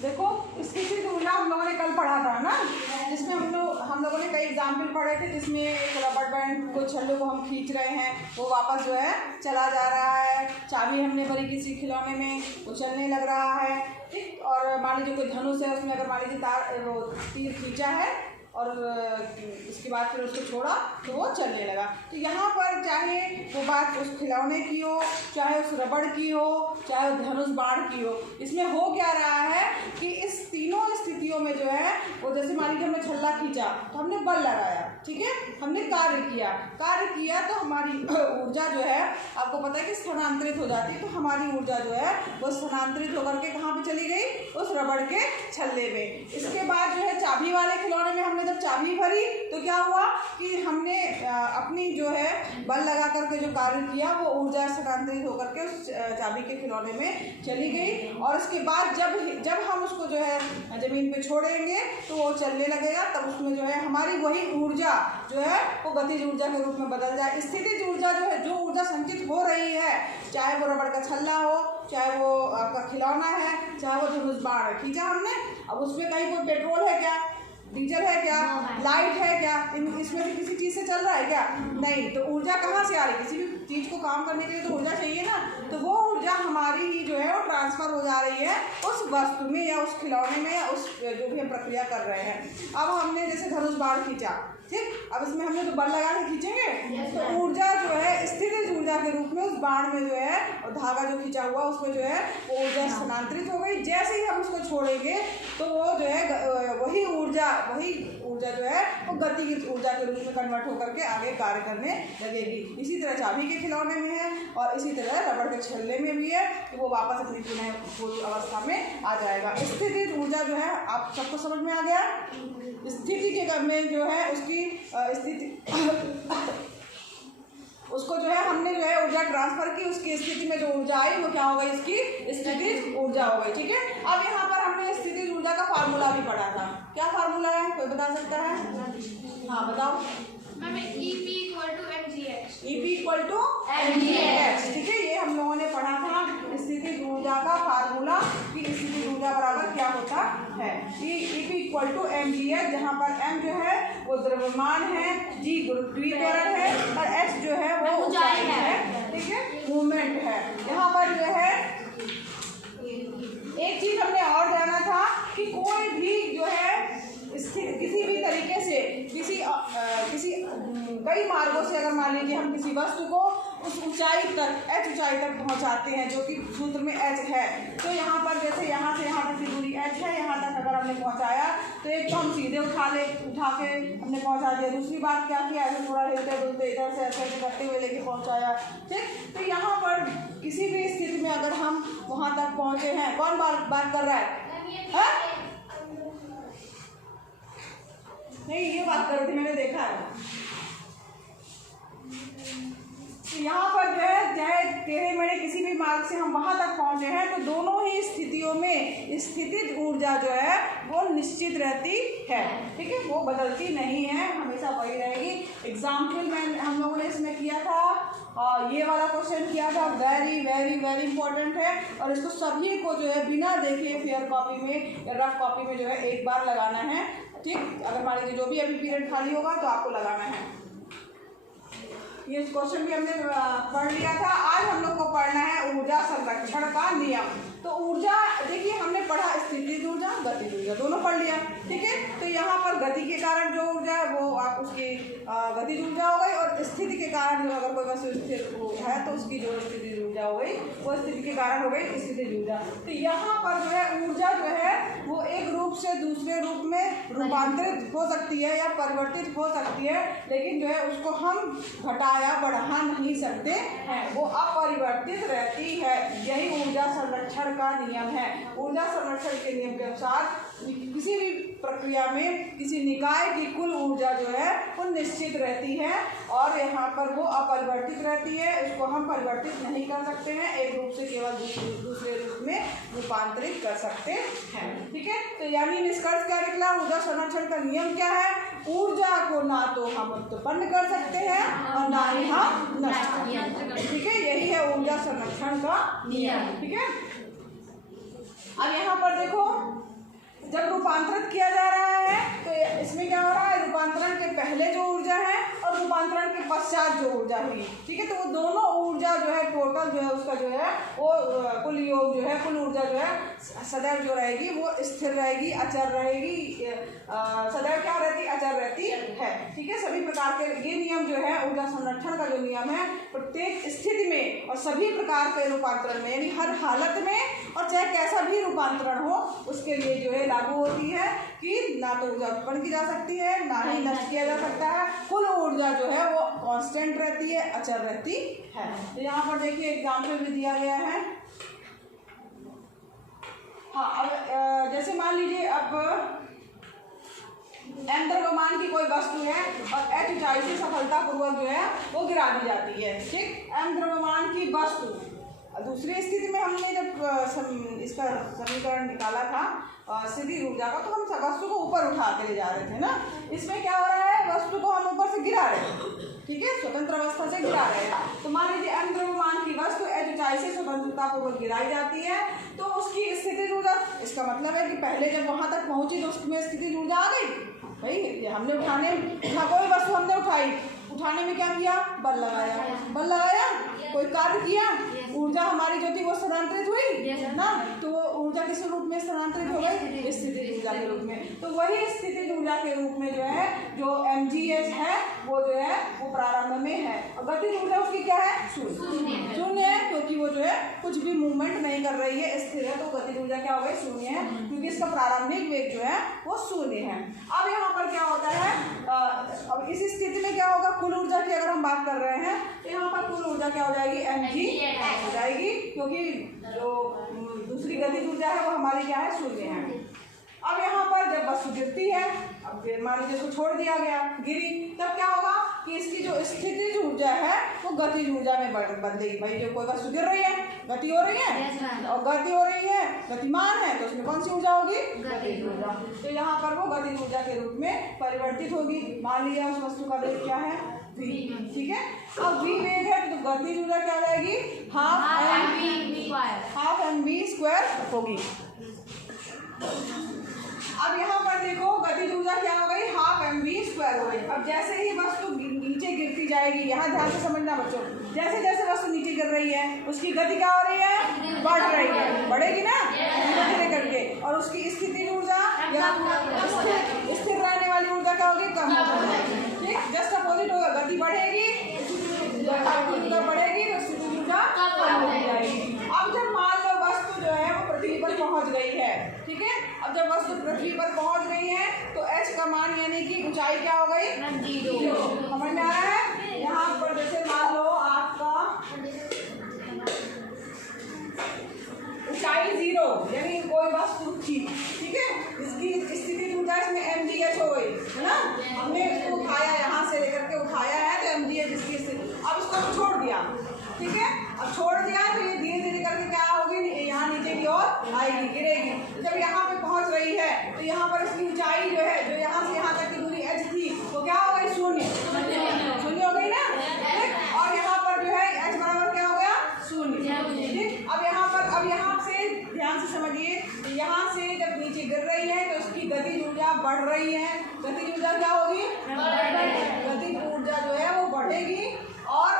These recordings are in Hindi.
देखो स्थितिज ऊर्जा हम लोगों ने कल पढ़ा था ना, जिसमें हम लोगों ने कई एग्जाम्पल पढ़े थे, जिसमें एक रबड़ बैंड को छल्लों को हम खींच रहे हैं, वो वापस जो है चला जा रहा है। चाबी हमने भरी किसी खिलौने में, वो चलने लग रहा है, ठीक। और मान लीजिए कोई धनुष है, उसमें अगर मान लीजिए वो तीर खींचा है और इसके बाद फिर उसको छोड़ा तो वो चलने लगा। तो यहाँ पर चाहे वो बात उस खिलौने की हो, चाहे उस रबड़ की हो, चाहे धनुष बाण की हो, इसमें हो क्या रहा है कि इस तीनों स्थितियों में जो है वो, जैसे मान लीजिए हमने छल्ला खींचा तो हमने बल लगाया, ठीक है, हमने कार्य किया तो हमारी ऊर्जा जो है आपको पता है कि स्थानांतरित हो जाती है। तो हमारी ऊर्जा जो है वो स्थानांतरित होकर के कहाँ पे चली गई, उस रबड़ के छल्ले में। इसके बाद जो है चाबी वाले खिलौने में हमने जब चाबी भरी तो क्या हुआ कि हमने अपनी जो है बल लगा करके जो कार्य किया वो ऊर्जा स्थानांतरित होकर के उस चाबी के खिलौने में चली गई। और उसके बाद जब हम उसको जो है ज़मीन पे छोड़ेंगे तो वो चलने लगेगा, तब उसमें जो है हमारी वही ऊर्जा जो है वो गतिज ऊर्जा के रूप में बदल जाए। स्थितिज ऊर्जा जो है, जो ऊर्जा संचित हो रही है, चाहे वो रबड़ का छल्ला हो, चाहे वो आपका खिलौना है, चाहे वो धनुष बाण खींचा हमने, अब उसमें कहीं कोई पेट्रोल है क्या, डीजल है क्या, लाइट है क्या, इसमें से किसी चीज़ से चल रहा है क्या? नहीं। तो ऊर्जा कहाँ से आ रही है? किसी भी चीज़ को काम करने के लिए तो ऊर्जा चाहिए ना। तो वो ऊर्जा हमारी ही जो है वो ट्रांसफ़र हो जा रही है उस वस्तु में या उस खिलौने में या उस जो भी हम प्रक्रिया कर रहे हैं। अब हमने जैसे धनुष बाण खींचा, ठीक, अब इसमें हमने तो बल लगा के खींचेंगे तो ऊर्जा जो है स्थितिज ऊर्जा के रूप में उस बाण में जो है और धागा जो खींचा हुआ उसमें जो है वो ऊर्जा स्थानांतरित हो गई। जैसे ही हम उसको छोड़ेंगे तो वो जो है वही ऊर्जा जो है वो गतिज ऊर्जा के रूप में कन्वर्ट होकर के आगे कार्य करने लगेगी। इसी तरह चाबी के खिलौने में है और इसी तरह रबड़ के छल्ले में भी है कि वो वापस अपनी पुनः पूर्व अवस्था में आ जाएगा। स्थितिज ऊर्जा जो है आप सबको समझ में आ गया। स्थिति के में जो है उसकी स्थिति उसको जो है हमने जो है ऊर्जा ट्रांसफर की, उसकी स्थिति में जो ऊर्जा आई वो क्या हो गई, इसकी स्थितिज ऊर्जा हो गई, ठीक है। अब यहाँ पर हमने स्थितिज ऊर्जा का फार्मूला भी पढ़ा था। क्या फार्मूला है, कोई बता सकता है? हाँ बताओ। EP=mgh, ठीक है, ये हम लोगों ने पढ़ा था स्थितिज ऊर्जा का फार्मूला कि स्थितिज ऊर्जा बराबर क्या होता है। EP=mgh, जहाँ पर m जो है वो द्रव्यमान है, g गुरुत्वाकर्षण है और h जो है वो ऊंचाई है, ठीक है, मूवमेंट है। यहाँ पर जो है एक चीज हमने और जाना था कि कोई भी जो है किसी भी तरीके से किसी कई मार्गों से अगर मान लीजिए हम किसी वस्तु को उस ऊंचाई तक h ऊंचाई तक पहुंचाते हैं जो कि सूत्र में h है, तो यहाँ पर जैसे यहाँ से यहाँ तक की दूरी h है, यहाँ तक अगर हमने पहुंचाया तो एक तो हम सीधे उठा के हमने पहुंचा दिया। दूसरी बात क्या किया, ऐसे थोड़ा हिलते डुलते इधर से ऐसे करते हुए लेके पहुंचाया, ठीक। तो यहाँ पर किसी भी स्थिति में अगर हम वहाँ तक पहुँचे हैं, कौन बात कर रहा है? नहीं, ये बात कर रही थी, मैंने देखा है। यहाँ पर जो है चाहे टेढ़े मेढ़े किसी भी मार्ग से हम वहाँ तक पहुँचे हैं तो दोनों ही स्थितियों में स्थितिज ऊर्जा जो है वो निश्चित रहती है, ठीक है, वो बदलती नहीं है, हमेशा वही रहेगी। एग्जाम्पल में हम लोगों ने इसमें किया था और ये वाला क्वेश्चन किया था, वेरी वेरी वेरी इंपॉर्टेंट है और इसको सभी को जो है बिना देखे फेयर कॉपी में या रफ कॉपी में जो है एक बार लगाना है, ठीक। अगर मान लीजिए जो भी अभी पीरियड खाली होगा तो आपको लगाना है। ये क्वेश्चन भी हमने पढ़ लिया था। आज हम लोग को पढ़ना है ऊर्जा संरक्षण का नियम। तो ऊर्जा देखिए हमने पढ़ा स्थितिज ऊर्जा, गतिज ऊर्जा, दोनों पढ़ लिया, ठीक है। तो यहाँ पर गति के कारण जो ऊर्जा है वो आप उसकी गतिज ऊर्जा हो गई और स्थिति के कारण जो अगर कोई वस्तु स्थिर है तो उसकी जो स्थितिज ऊर्जा हो गई वो स्थिति के कारण हो गई स्थितिज ऊर्जा। तो यहाँ पर जो है ऊर्जा जो है वो एक रूप से दूसरे रूप में रूपांतरित हो सकती है या परिवर्तित हो सकती है, लेकिन जो है उसको हम घटा या बढ़ा नहीं सकते हैं, वो अपरिवर्तित रहती है। यही ऊर्जा संरक्षण का नियम है। ऊर्जा संरक्षण के नियम के अनुसार किसी भी प्रक्रिया में किसी निकाय की कुल ऊर्जा जो है वो निश्चित रहती है और यहाँ पर वो अपरिवर्तित रहती है, उसको हम परिवर्तित नहीं कर सकते हैं, एक रूप से केवल दूसरे रूप में रूपांतरित कर सकते हैं, ठीक है। तो यानी निष्कर्ष क्या निकला, ऊर्जा संरक्षण का नियम क्या है, ऊर्जा को ना तो हम उत्पन्न कर सकते हैं और ना ही हम नष्ट कर सकते हैं, ठीक है। यही है ऊर्जा संरक्षण का नियम, ठीक है। अब यहाँ पर देखो जब रूपांतरित किया जा रहा है तो इसमें क्या हो रहा है, रूपांतरण के पहले जो ऊर्जा है और रूपांतरण के पश्चात जो ऊर्जा हुई, ठीक है, तो वो दोनों ऊर्जा जो है टोटल जो है उसका जो है वो कुल योग जो है, कुल ऊर्जा जो है सदैव जो रहेगी वो स्थिर रहेगी, अचर रहेगी, सदैव क्या रहती, अचर रहती है। ठीक है, सभी प्रकार के ये नियम जो है ऊर्जा संरक्षण का जो नियम है प्रत्येक स्थिति में और सभी प्रकार के रूपांतरण में, यानी हर हालत में और चाहे कैसा भी रूपांतरण हो उसके लिए जो है लागू होती है कि ना तो ऊर्जा उत्पन्न की जा सकती है ना ही नष्ट किया जा सकता है, कुल ऊर्जा जो है वो कांस्टेंट रहती है, अचर रहती है। तो यहाँ पर देखिए एग्जाम्पल भी दिया गया है। हाँ, अब जैसे मान लीजिए अब m द्रव्यमान की कोई वस्तु है और h ऊंचाई से सफलतापूर्वक जो है वो गिरा दी जाती है। ठीक, m द्रव्यमान की वस्तु दूसरी स्थिति में हमने जब इसका समीकरण निकाला था स्थिति ऊर्जा का, तो हम वस्तु को ऊपर उठा के ले जा रहे थे ना। इसमें क्या हो रहा है, वस्तु को हम ऊपर से गिरा रहे हैं, ठीक है, स्वतंत्र अवस्था से गिरा रहे हैं। तो मान लीजिए m द्रव्यमान की वस्तु h ऊंचाई से स्वतंत्रतापूर्वक गिराई जाती है तो उसकी स्थिति ऊर्जा, इसका मतलब है कि पहले जब वहां तक पहुंची तो उसमें स्थिति ऊर्जा आ गई। भाई हमने कोई वस्तु हमने उठाने में क्या किया, बल लगाया, कोई कार्य किया, ऊर्जा हमारी जो थी वो स्थानांतरित हुई ना, तो वो ऊर्जा किस रूप में स्थानांतरित हो गई, स्थिति ऊर्जा के रूप में। तो वही स्थिति ऊर्जा के रूप में जो है जो mgh है वो जो है वो प्रारंभ में है और गति ऊर्जा उसकी क्या है, शून्य है, क्योंकि वो जो है कुछ भी मूवमेंट नहीं कर रही है, स्थिर है, तो गति ऊर्जा क्या हो गई, शून्य है, क्योंकि इसका प्रारंभिक वेग जो है वो शून्य है। अब यहाँ पर क्या होता है, अब इस स्थिति में क्या होगा, कुल ऊर्जा की अगर हम बात कर रहे हैं तो यहाँ पर कुल ऊर्जा क्या हो जाएगी, mg हो जाएगी, क्योंकि जो दूसरी गति ऊर्जा है वो हमारी क्या है, शून्य है। अब यहाँ पर जब वस्तु गिरती है, अब मान लीजिए इसको छोड़ दिया गया, गिरी, तब क्या होगा कि इसकी जो स्थिति ऊर्जा है वो गति ऊर्जा में बदलेगी। भाई जो कोई वस्तु गिर रही है, गति हो रही है और गति हो रही है, गतिमान है, तो उसमें कौन सी ऊर्जा होगी, गति ऊर्जा। तो यहाँ पर वो गति ऊर्जा के रूप में परिवर्तित होगी। मान लिया उस वस्तु का वेग क्या है, v, ठीक है। अब v वेग है तो गति ऊर्जा क्या हो जाएगी, हाफ mv स्क्वायर होगी। अब यहाँ पर देखो गति ऊर्जा क्या हो गई, हाफ mv स्क्वायर हो गई। अब जैसे ही वस्तु नीचे गिरती जाएगी, यहाँ ध्यान से समझना बच्चों, जैसे जैसे वस्तु नीचे गिर रही है उसकी गति क्या हो रही है, बढ़ रही है, बढ़ेगी ना धीरे धीरे करके, और उसकी स्थिति ऊर्जा या स्थिर रहने वाली ऊर्जा क्या होगी, कम हो जाएगी। ठीक, जस्ट अपोजिट होगा, गति बढ़ेगी, ऊर्जा बढ़ेगी तो स्थिति ऊर्जा कम हो जाएगी। अब जब मान लो वस्तु जो है वो पृथ्वी पर पहुंच गई है, ठीक है, अब जब वस्तु पृथ्वी पर पहुंच गई है तो h का मान यानी कि ऊंचाई क्या हो गई, 0। समझ में आ रहा है। यहाँ पर जैसे मान लो आपका ऊंचाई 0 यानी कोई वस्तु थी, ठीक है, इसकी स्थिति ऊर्जा इसमें mgh हो गई है ना, हमने इसको उठाया, यहाँ से लेकर के उठाया है तो mgh इसकी स्थिति, अब इसको छोड़ दिया, ठीक है, अब छोड़ दिया तो ये धीरे धीरे करके क्या होगी, यहाँ नीचे की ओर आएगी, गिरेगी। जब यहाँ पे पहुँच रही है तो यहाँ पर इसकी ऊंचाई जो है, जो यहाँ से यहाँ तक की दूरी h थी वो क्या हो गई, शून्य हो गई ना, ठीक। और यहाँ पर जो है h बराबर क्या हो गया, शून्य, ठीक। अब यहाँ से ध्यान से समझिए, यहाँ से जब नीचे गिर रही है तो उसकी गति ऊर्जा बढ़ रही है, गति ऊर्जा क्या होगी, गति ऊर्जा जो है वो बढ़ेगी और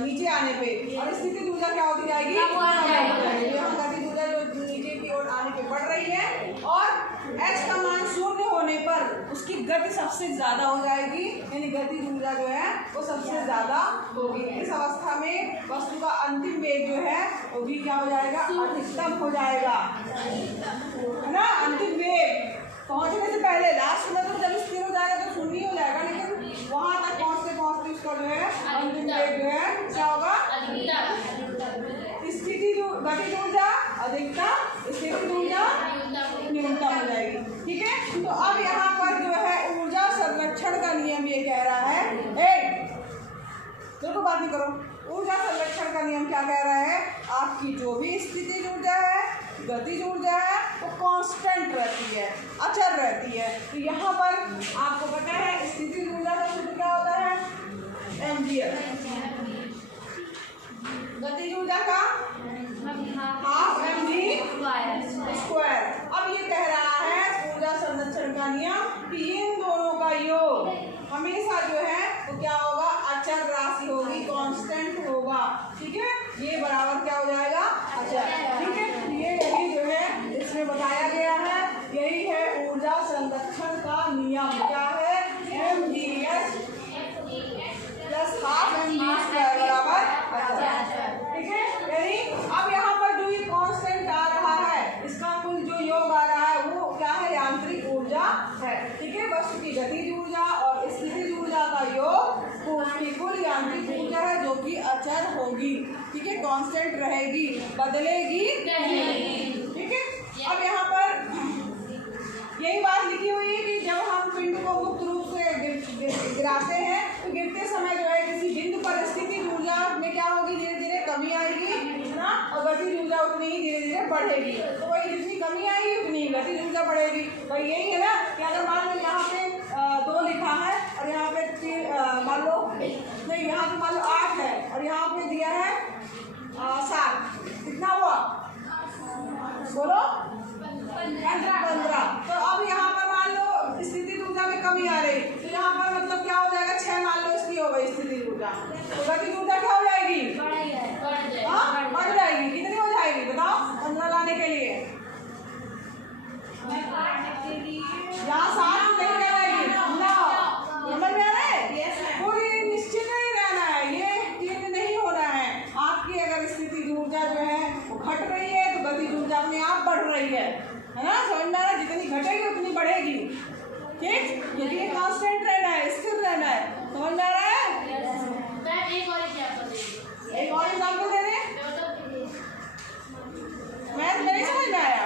नीचे आने पे, और स्थिति ऊर्जा क्या होती जाएगी, यहाँ गति ऊर्जा जो नीचे की ओर आने पे बढ़ रही है और h का मान शून्य होने पर उसकी गति सबसे ज्यादा हो जाएगी, यानी गति ऊर्जा जो है वो सबसे ज्यादा होगी। इस अवस्था में वस्तु का अंतिम वेग जो है वो भी क्या हो जाएगा, अधिकतम हो जाएगा, है ना। अंतिम वेग पहुंचने से पहले लास्ट में तो जब स्थिर हो जाएगा तो शून्य हो जाएगा, लेकिन वहां तक पहुंचते पहुंचते उसका जो है अंतिम वेग जो है क्या होगा, स्थिति गति ऊर्जा अधिकतम, स्थिति ऊर्जा न्यूनतम हो जाएगी, ठीक है। तो अब यहाँ पर जो है ऊर्जा संरक्षण का नियम ये कह रहा है, देखो बात नहीं करो, ऊर्जा संरक्षण का नियम क्या कह रहा है, आपकी जो भी स्थिति ऊर्जा है, गति ऊर्जा है वो कांस्टेंट रहती है, अचर रहती है। तो यहाँ पर आपको पता है स्थिति ऊर्जा का सूत्र क्या होता है, mgh, गति ऊर्जा का हाफ mv स्क्वायर। अब ये ठीक है, ये बराबर क्या हो जाएगा अचर, ठीक है। ये यही जो है इसमें बताया गया है, यही है ऊर्जा संरक्षण का नियम, क्या है mgh plus half mg square बराबर अचर, ठीक है। यानी अब यहाँ पर जो ये कांस्टेंट आ रहा है इसका कुल जो योग आ रहा है वो क्या है, यांत्रिक ऊर्जा है, ठीक है। वस्तु की गतिज ऊर्जा और स्थितिज ऊर्जा का योग उसकी कुल यांत्रिक ऊर्जा है जो कि अचर होगी, ठीक है, कांस्टेंट रहेगी, बदलेगी नहीं, ठीक है। अब यहाँ पर यही बात लिखी हुई है कि जब हम पिंड को मुक्त रूप से गिराते हैं तो गिरते समय जो है किसी बिंदु पर स्थितिज ऊर्जा में क्या होगी, धीरे धीरे कमी आएगी, है ना, और गतिज ऊर्जा उतनी ही धीरे धीरे बढ़ेगी। तो वही जितनी कमी आएगी उतनी ही गतिज ऊर्जा बढ़ेगी। भाई यही है ना कि अगर मान लो यहाँ पे 2 लिखा है और यहाँ पे 3 मान लो नहीं, यहाँ पे मान लो 8 है और यहाँ पे दिया है 7, कितना हुआ बोलो 15। तो अब यहाँ पर मान लो स्थितिज ऊर्जा में कमी आ रही तो यहाँ पर मतलब क्या हो जाएगा, 6 मान लो इसकी हो गई स्थितिज ऊर्जा, तो गतिज ऊर्जा क्या हो जाएगी, बढ़ जाएगी। कितनी हो जाएगी बताओ 15 लाने के लिए, यहाँ 7 नहीं रहेगी ना, समझ में आ रहा है, पूरी निश्चित नहीं रहना है, ये चेंज नहीं होना है। आपकी अगर स्थितिज ऊर्जा जो है वो घट रही है तो गतिज ऊर्जा अपने आप बढ़ रही है ना, समझ में आ रहा है, जितनी घटेगी उतनी बढ़ेगी, ठीक, क्योंकि ये कांस्टेंट रहना है, स्थिर रहना है, समझ में आ रहा है। एक और एग्जाम्पल दे दें, मैथ नहीं समझ में आया,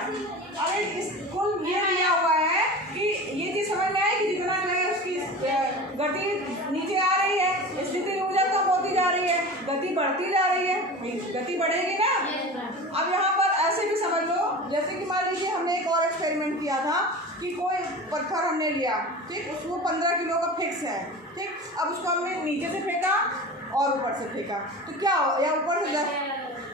अरे इस कुल ये दिया हुआ है कि ये चीज समझ में आए कि जितना जो है उसकी गति नीचे आ रही है, स्थितिज ऊर्जा कम होती जा रही है, गति बढ़ती जा रही है, गति बढ़ेगी ना। अब यहाँ पर ऐसे भी समझ लो, जैसे कि मान लीजिए हमने एक और एक्सपेरिमेंट किया था कि कोई पत्थर हमने लिया, ठीक, उसको 15 किलो का फिक्स है, ठीक, अब उसको हमने नीचे से फेंका और ऊपर से फेंका तो क्या हो, या ऊपर से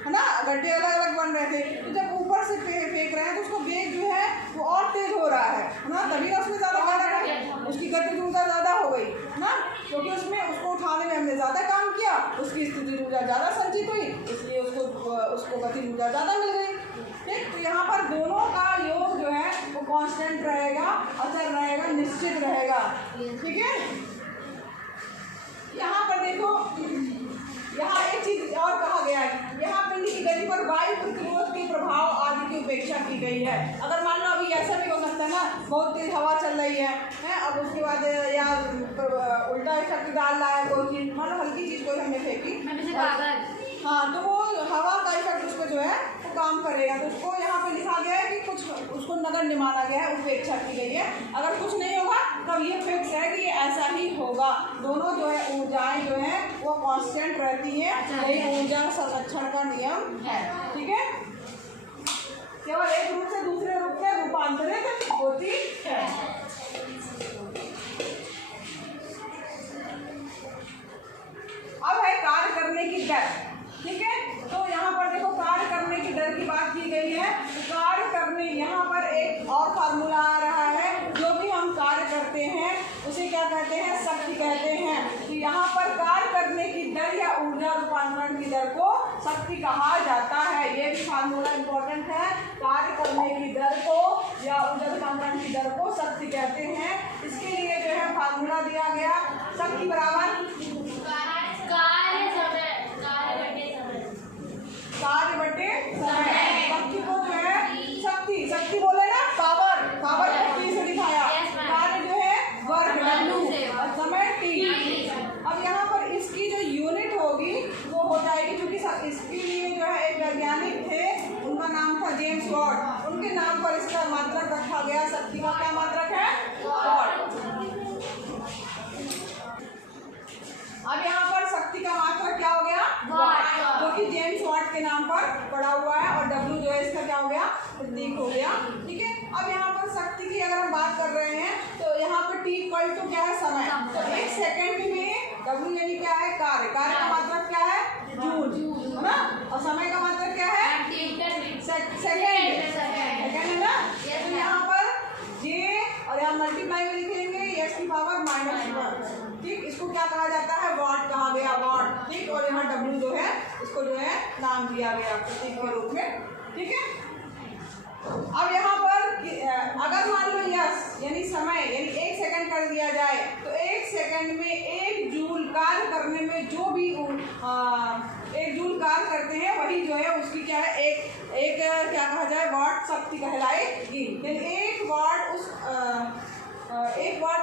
है ना, गड्ढे अलग अलग बन रहे थे, तो जब ऊपर से फेंक रहे हैं तो उसको वेग जो है वो और तेज हो रहा है ना, तभी उसमें ज़्यादा कारक है, उसकी गतिज ऊर्जा ज़्यादा हो गई ना, क्योंकि उसमें उसको उठाने में हमने ज़्यादा काम किया, उसकी स्थितिज ऊर्जा ज़्यादा संचित हुई, इसलिए उसको गतिज ऊर्जा ज़्यादा मिल गई, ठीक। तो यहाँ पर दोनों का योग जो है वो कांस्टेंट रहेगा, अचर रहेगा, निश्चित रहेगा, ठीक है। यहाँ पर देखो, यहाँ एक चीज और कहा गया है, यहाँ पिंड की गति पर वायु प्रतिरोध के प्रभाव आदि की उपेक्षा की गई है। अगर मान लो अभी ऐसा भी हो सकता है ना, बहुत तेज हवा चल रही है, अब उसके बाद या उल्टा इफेक्ट डाल रहा है कोई चीज, मान लो हल्की चीज कोई हमने फेंकी, हाँ, तो वो हवा का इफेक्ट उसको जो है वो काम करेगा, तो उसको यहाँ पे लिखा गया है कि कुछ उसको नगण्य माना गया है, उपेक्षा की गई है। अगर कुछ नहीं होगा तब ये फिक्स है कि ये ऐसा ही होगा, दोनों जो है ऊर्जाएं जो है वो कांस्टेंट रहती है, यही ऊर्जा संरक्षण का नियम है, ठीक है। केवल एक रूप से दूसरे रूप में रूपांतरित होती है। अब है कार्य करने की दर, ठीक है, तो यहाँ पर देखो कार्य करने की दर की बात की गई है, तो कार्य करने यहाँ पर एक और फार्मूला आ रहा है, जो भी हम कार्य करते हैं उसे क्या कहते हैं, शक्ति कहते हैं। तो यहाँ पर कार्य करने की दर या ऊर्जा रूपांतरण की दर को शक्ति कहा जाता है, ये भी फार्मूला इंपॉर्टेंट है, कार्य करने की दर को या ऊर्जा रूपांतरण की दर को शक्ति कहते हैं। इसके लिए जो है फार्मूला दिया गया, शक्ति बराबर कार्य बटे समय, शक्ति को जो है शक्ति बोले ना, पावर को T से दिखाया, कार्य जो है वर्ग W और समय T। अब यहाँ पर इसकी जो यूनिट होगी वो हो जाएगी, क्योंकि इसके लिए जो है एक वैज्ञानिक थे, उनका नाम था जेम्स वॉट, उनके नाम पर इसका मात्रक रखा गया, शक्ति का क्या मात्रक है, वॉट। अब यहाँ पर शक्ति का मात्रक क्या हो गया, वाट, जो कि जेम्स वाट के नाम पर पड़ा हुआ है, और W जो है इसका क्या हो गया, प्रतीक हो गया, ठीक है। अब यहाँ पर शक्ति की अगर हम बात कर रहे हैं तो यहाँ पर T इक्वल टू क्या है, समय, तो 1 सेकंड में W यानी क्या है, कार्य का मात्रक क्या है, जूल, है ना, और समय का मात्रक क्या है, सेकंड है ना। तो यहाँ पर J और यहाँ मल्टीप्लाई में लिखेंगे S की पावर -1, ठीक, इसको क्या कहा जाता है, वाट कहा गया, वाट, ठीक, और यहाँ यहाँ W जो है इसको जो है नाम दिया गया प्रतीक के रूप में। ठीक है, अब यहाँ पर अगर मान लो यस यानी समय यानी 1 सेकंड कर दिया जाए तो 1 सेकंड में 1 जूल कार्य करने में जो भी 1 जूल कार्य करते हैं वही जो है उसकी क्या है एक क्या कहा जाए वाट शक्ति कहलाएगी। यानी 1 वाट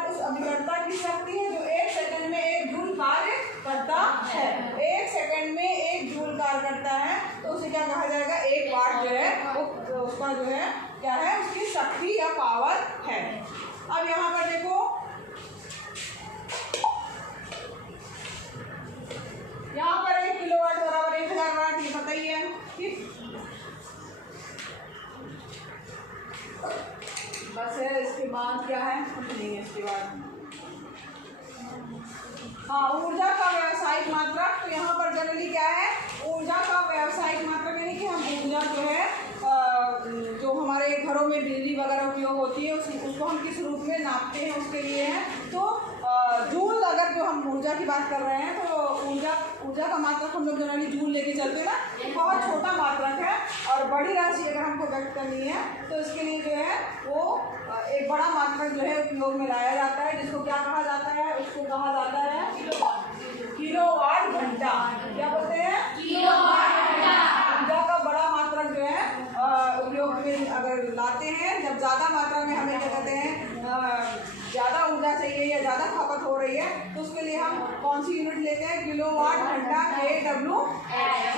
उस अभिकर्ता की शक्ति है जो 1 सेकंड में 1 जूल कार्य करता है। 1 सेकंड में 1 जूल कार्य करता है तो उसे क्या कहा जाएगा 1 वाट जो है वो उसका जो है क्या है उसकी शक्ति या पावर है। अब यहाँ पर देखो यहाँ पर 1 किलोवाट बराबर 1000 वाट ये पता ही है। ठीक, बस है, इसके बाद क्या है कुछ नहीं है इसके बाद। हाँ, ऊर्जा का व्यावसायिक मात्रक, तो यहाँ पर जनरली क्या है ऊर्जा का व्यावसायिक मात्रक यानी कि हम ऊर्जा जो है जो हमारे घरों में बिजली वगैरह उपयोग होती है उसको हम किस रूप में नापते हैं उसके लिए है। तो जूल, अगर जो हम ऊर्जा की बात कर रहे हैं तो ऊर्जा का मात्रक हम लोग जनरली जूल लेके चलते हैं ना, बहुत छोटा मात्रक है। और बड़ी राशि अगर हमको व्यक्त करनी है तो इसके लिए जो है वो एक बड़ा मात्रक जो है उपयोग में लाया जाता है जिसको क्या कहा जाता है, उसको कहा जाता है किलोवाट घंटा। क्या बोलते हैं, किलोवाट घंटा। ऊर्जा का बड़ा मात्रक जो है उपयोग में अगर लाते हैं, जब ज़्यादा मात्रा में हमें क्या कहते हैं ज़्यादा ऊर्जा चाहिए या ज़्यादा खपत हो रही है तो उसके लिए हम कौन सी यूनिट लेते हैं, किलोवाट घंटा kW।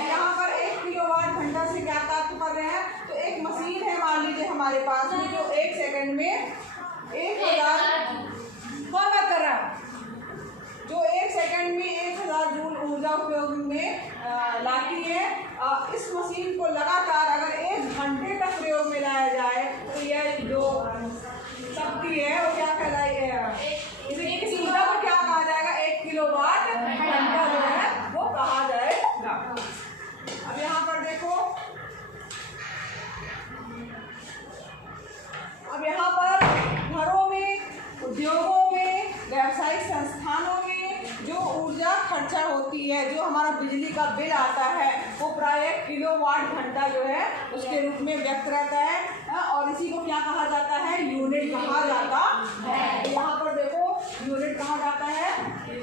यहाँ पर 1 किलोवाट घंटा से क्या तात्पर्य कर रहे हैं, तो एक मशीन है मान लीजिए हमारे पास में जो 1 सेकंड में 1000 कौन बात कर रहा है, जो 1 सेकंड में 1000 जूल ऊर्जा उपयोग में लाती है। इस मशीन को लगातार अगर 1 घंटे तक प्रयोग में लाया जाए तो यह जो शक्ति है वो क्या कहलाएगी, इस ऊर्जा को क्या कहा जाएगा 1 किलोवाट घंटा जो है वो कहा जाएगा। अब यहाँ पर देखो, अब यहाँ पर घरों में, उद्योगों में, व्यावसायिक संस्थानों में जो ऊर्जा खर्चा होती है, जो हमारा बिजली का बिल आता है वो प्राय किलोवाट घंटा जो है उसके रूप में व्यक्त रहता है। और इसी को क्या कहा जाता है, यूनिट कहा जाता है। यहाँ पर देखो यूनिट कहा जाता है,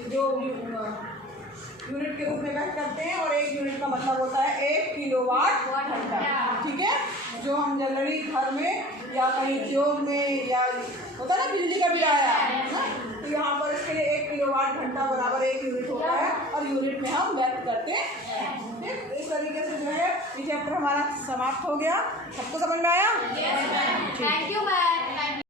जो यूनिट के रूप में व्यक्त करते हैं और 1 यूनिट का मतलब होता है 1 किलोवाट घंटा। ठीक है, जो हम जनरली घर में या कहीं उद्योग में या होता है ना बिजली का बिल आया है ना, तो यहाँ पर इसके लिए 1 किलोवाट घंटा बराबर 1 यूनिट होता है और यूनिट में हम व्यक्त करते हैं। ठीक, इस तरीके से जो है ये चैप्टर हमारा समाप्त हो गया। सबको समझ में आया? Thank you ma'am.